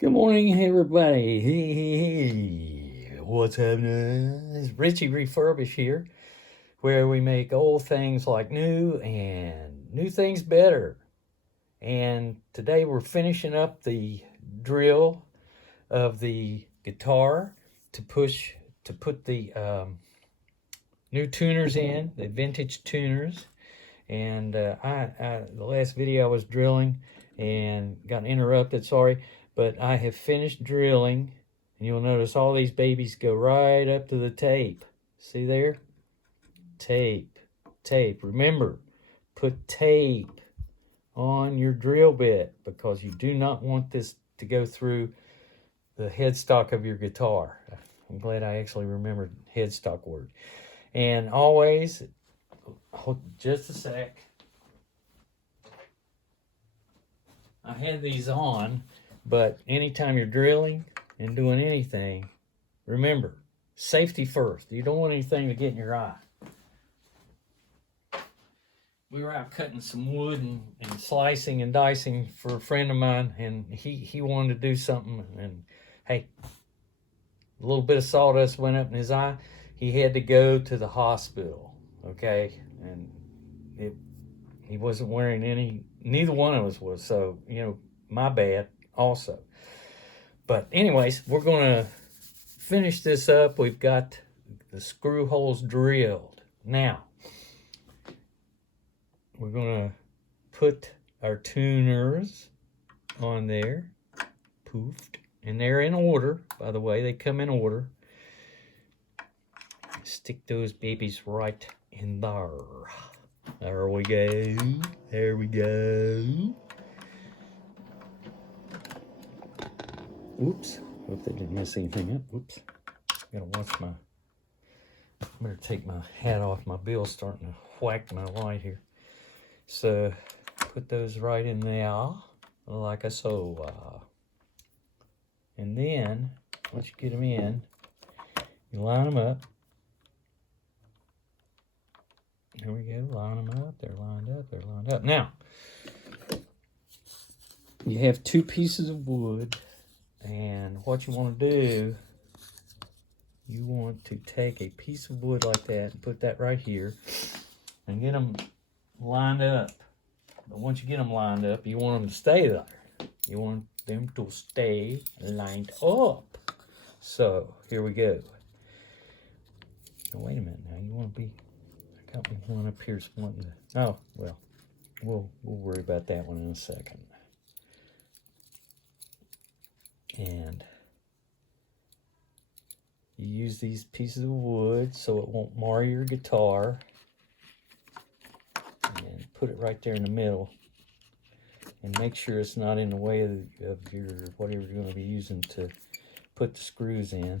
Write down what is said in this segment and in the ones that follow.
Good morning, everybody. Hey. What's happening? It's RichyRefurbish here, where we make old things like new and new things better. And today we're finishing up the drill of the guitar to put the new tuners in, the vintage tuners. And the last video I was drilling and got interrupted, sorry, but I have finished drilling, and you'll notice all these babies go right up to the tape. See there? Tape. Remember, put tape on your drill bit because you do not want this to go through the headstock of your guitar. I'm glad I actually remembered headstock word. And always, just a sec. I had these on, but anytime you're drilling and doing anything, remember, safety first. You don't want anything to get in your eye. We were out cutting some wood and slicing and dicing for a friend of mine, and he wanted to do something, and hey, a little bit of sawdust went up in his eye. He had to go to the hospital, okay? And he wasn't wearing any, neither one of us was, so, my bad also. But anyways, we're going to finish this up. We've got the screw holes drilled. Now, we're going to put our tuners on there, poofed, and they're in order, by the way. They come in order. Stick those babies right in there. There we go. There we go. Oops. Hope they didn't mess anything up. Oops. Gotta watch my... Better take my hat off. My bill's starting to whack my light here. So, put those right in there, like so. And then, once you get them in, you line them up. There we go, line them up. They're lined up, they're lined up. Now, you have two pieces of wood, and what you want to do, you want to take a piece of wood like that and put that right here and get them lined up. But once you get them lined up, you want them to stay there. You want them to stay lined up. So, here we go. Now, wait a minute now, you want to be... Got me one up here wanting to... Oh, well, we'll worry about that one in a second. And you use these pieces of wood so it won't mar your guitar. And put it right there in the middle. And make sure it's not in the way of your whatever you're going to be using to put the screws in.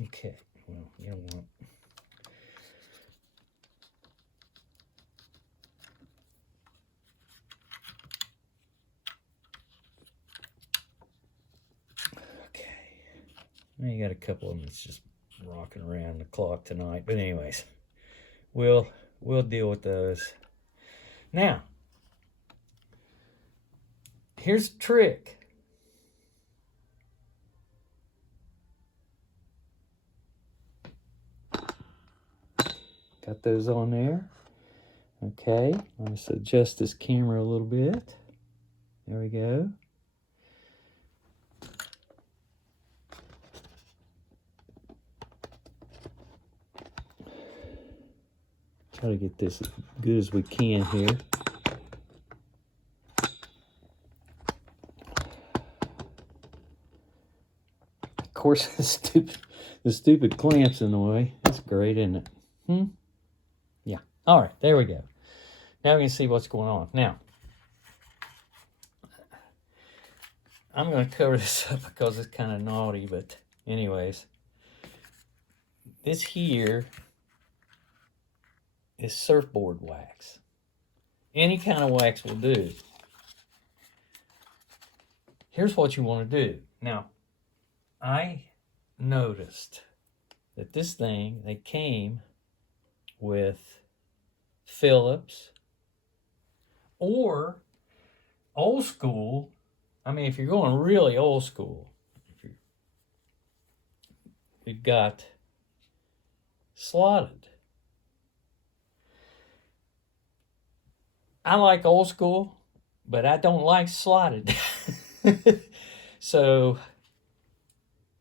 Okay, well, you don't want... Okay. Now you got a couple of them that's just rocking around the clock tonight. But anyways, we'll deal with those. Now, here's the trick. Got those on there. Okay, let's adjust this camera a little bit. There we go. Try to get this as good as we can here. Of course, the stupid clamp's in the way. That's great, isn't it? Yeah. All right, there we go. Now we can see what's going on. Now, I'm going to cover this up because it's kind of naughty, but anyways, this here is surfboard wax. Any kind of wax will do. Here's what you want to do. Now, I noticed that this thing, they came with Phillips Or old school, I mean, if you're going really old school, you've got slotted. I like old school, but I don't like slotted. So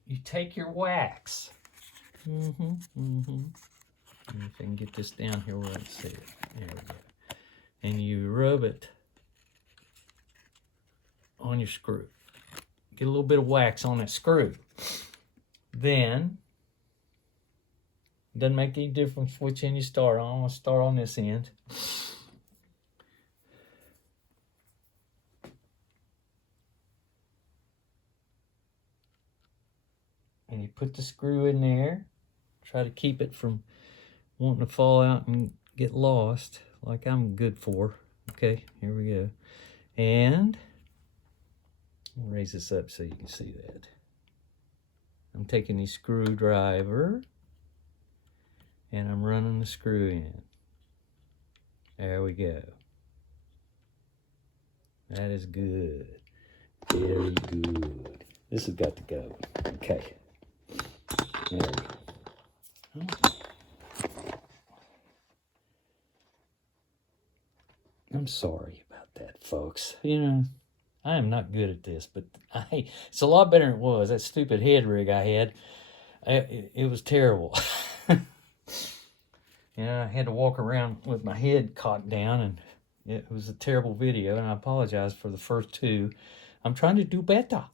you take your wax. If I can get this down here where I can see it. There we go. And you rub it on your screw. Get a little bit of wax on that screw. Then, doesn't make any difference which end you start on. I'll start on this end. And you put the screw in there. Try to keep it from wanting to fall out and get lost, like I'm good for. Okay, here we go. And I'll raise this up so you can see that. I'm taking the screwdriver and I'm running the screw in. There we go. That is good. Very good. This has got to go. Okay. There we go. I'm sorry about that, folks. You know, I am not good at this, but it's a lot better than it was. That stupid head rig I had, it was terrible. Yeah, I had to walk around with my head cocked down, and it was a terrible video, and I apologize for the first two. I'm trying to do better.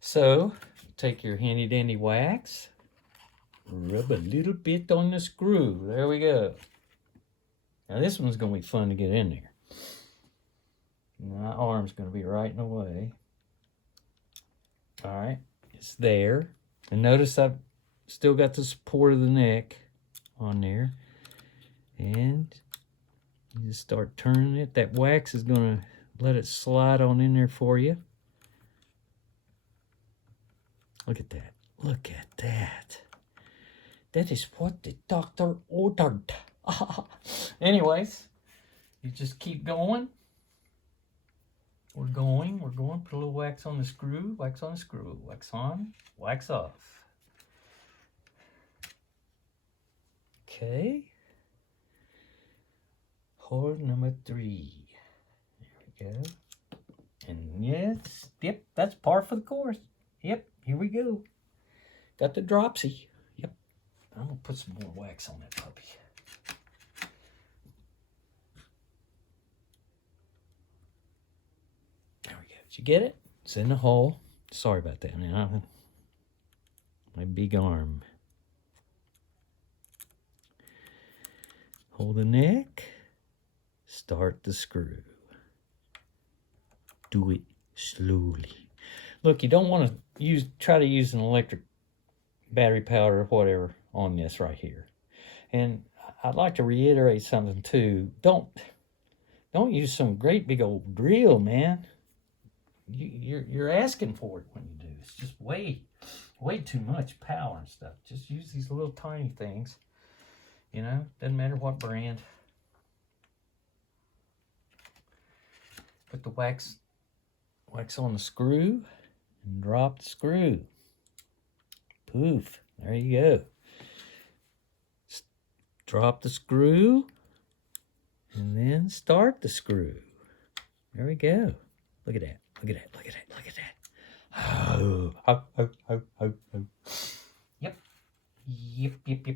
So, take your handy dandy wax, rub a little bit on the screw. There we go. Now this one's going to be fun to get in there. My arm's going to be right in the way. All right, it's there. And notice I've still got the support of the neck on there. And you just start turning it. That wax is going to let it slide on in there for you. Look at that. Look at that. That is what the doctor ordered. Anyways, you just keep going. We're going. Put a little wax on the screw. Wax on the screw. Wax on. Wax off. Okay. Hole number 3. There we go. And yes, yep, that's par for the course. Yep, here we go. Got the dropsy. Yep. I'm going to put some more wax on that puppy. There we go. Did you get it? It's in the hole. Sorry about that now. My big arm. Hold the neck. Start the screw. Do it slowly. Look, you don't want to try to use an electric battery powder or whatever on this right here. And I'd like to reiterate something too. Don't use some great big old drill, man. You're asking for it when you do. It's just way too much power and stuff. Just use these little tiny things. You know, doesn't matter what brand. Put the wax on the screw and drop the screw. Poof, there you go. Drop the screw and then start the screw. There we go. Look at that. Look at that. Look at that. Look at that. Oh. Yep. Yep. Yeah,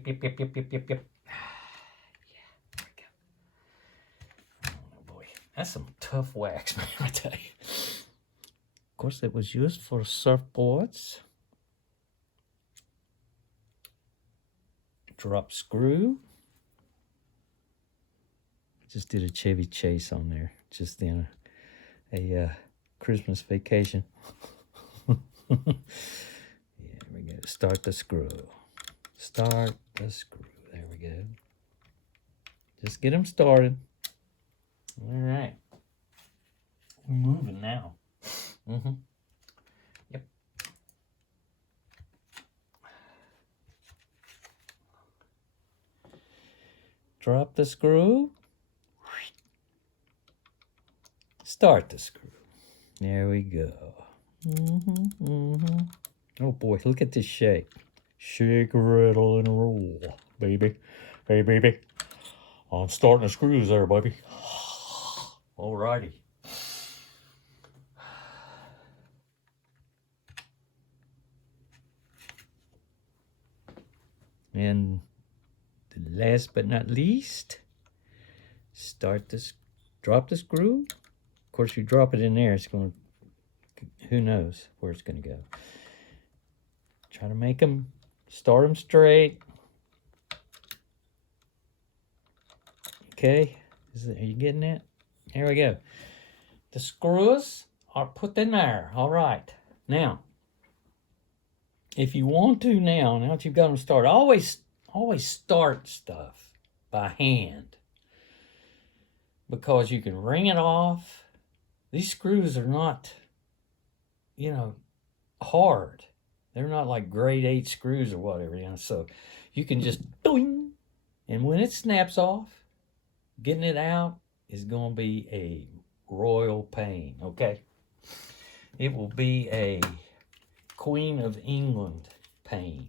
there we go. Oh boy. That's some tough wax, man, I tell you. Of course, it was used for surfboards. Drop screw. Just did a Chevy Chase on there. Just in a Christmas vacation. Yeah, there we go. Start the screw. Start the screw. There we go. Just get them started. All right. We're moving now. Yep. Drop the screw. start the screw. There we go. Oh boy, look at this shake. Shake, rattle, and roll, baby. Hey, baby. I'm starting the screws there, baby. Alrighty. And last but not least, drop the screw. Of course, you drop it in there, it's going to, who knows where it's going to go. Try to start them straight. Okay, are you getting that? There we go. The screws are put in there. All right. Now, if you want to now that you've got them started, always start stuff by hand, because you can wring it off. These screws are not, hard. They're not like grade 8 screws or whatever, so you can just doing, and when it snaps off, getting it out is going to be a royal pain, okay? It will be a Queen of England pain.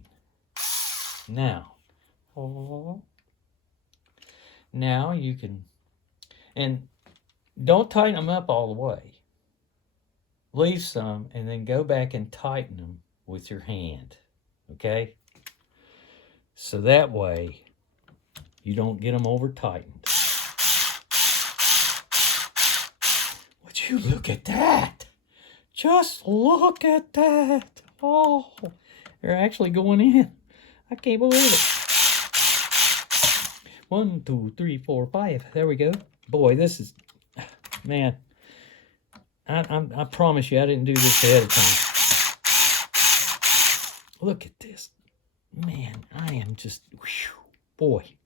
Now you can, and don't tighten them up all the way. Leave some and then go back and tighten them with your hand, okay? So that way you don't get them over tightened. Would you look at that? Just look at that. Oh, they're actually going in. I can't believe it. 1, 2, 3, 4, 5. There we go. Boy, this is, man, I promise you I didn't do this ahead of time. Look at this. Man, I am just, whew, boy.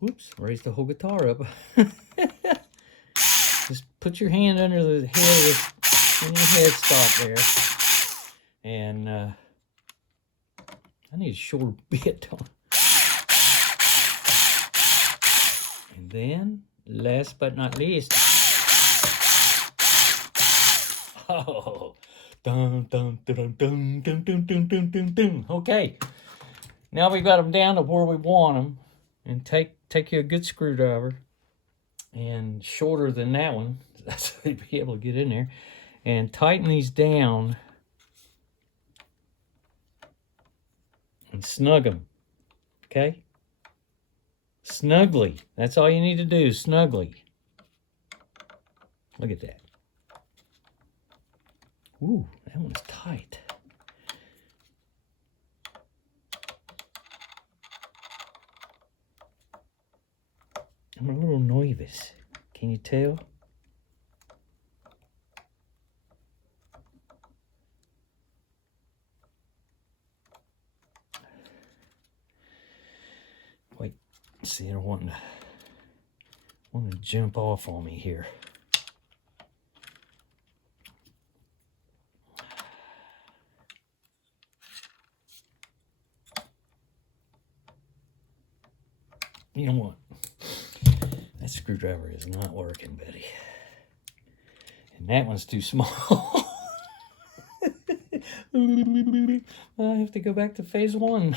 Whoops, raised the whole guitar up. Just put your hand under the head in your headstock there. And I need a shorter bit. And then, last but not least, oh, dun dun dun dun dun dun dun dun dun dun. Okay, now we've got them down to where we want them, and take you a good screwdriver, and shorter than that one, so you'll be able to get in there, and tighten these down and snug them. Okay, snugly. That's all you need to do, snugly. Look at that. Ooh, that one's tight. I'm a little nervous. Can you tell? Wait, see, they're wanting to jump off on me here. You know what? That screwdriver is not working, Betty. And that one's too small. I have to go back to phase 1.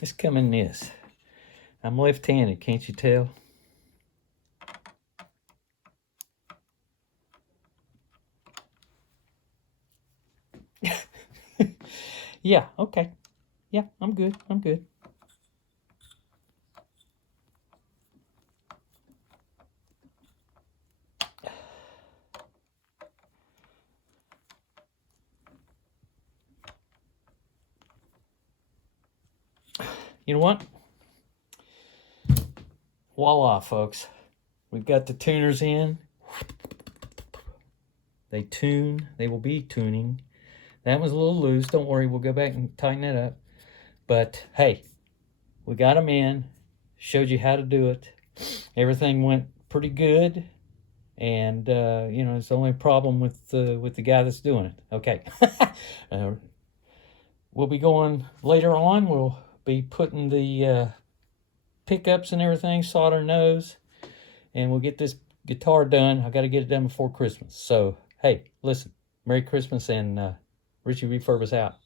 Let's come in this. I'm left-handed, can't you tell? Yeah, okay. Yeah, I'm good. I'm good. You know what? Voila, folks. We've got the tuners in. They tune. They will be tuning. That was a little loose. Don't worry. We'll go back and tighten it up. But, hey, we got them in. Showed you how to do it. Everything went pretty good. And you know, it's the only problem with the guy that's doing it. Okay. We'll be going later on. We'll be putting the pickups and everything, solder nose, and we'll get this guitar done. I got to get it done before Christmas. So, hey, listen, Merry Christmas, and Richie Refurbish out.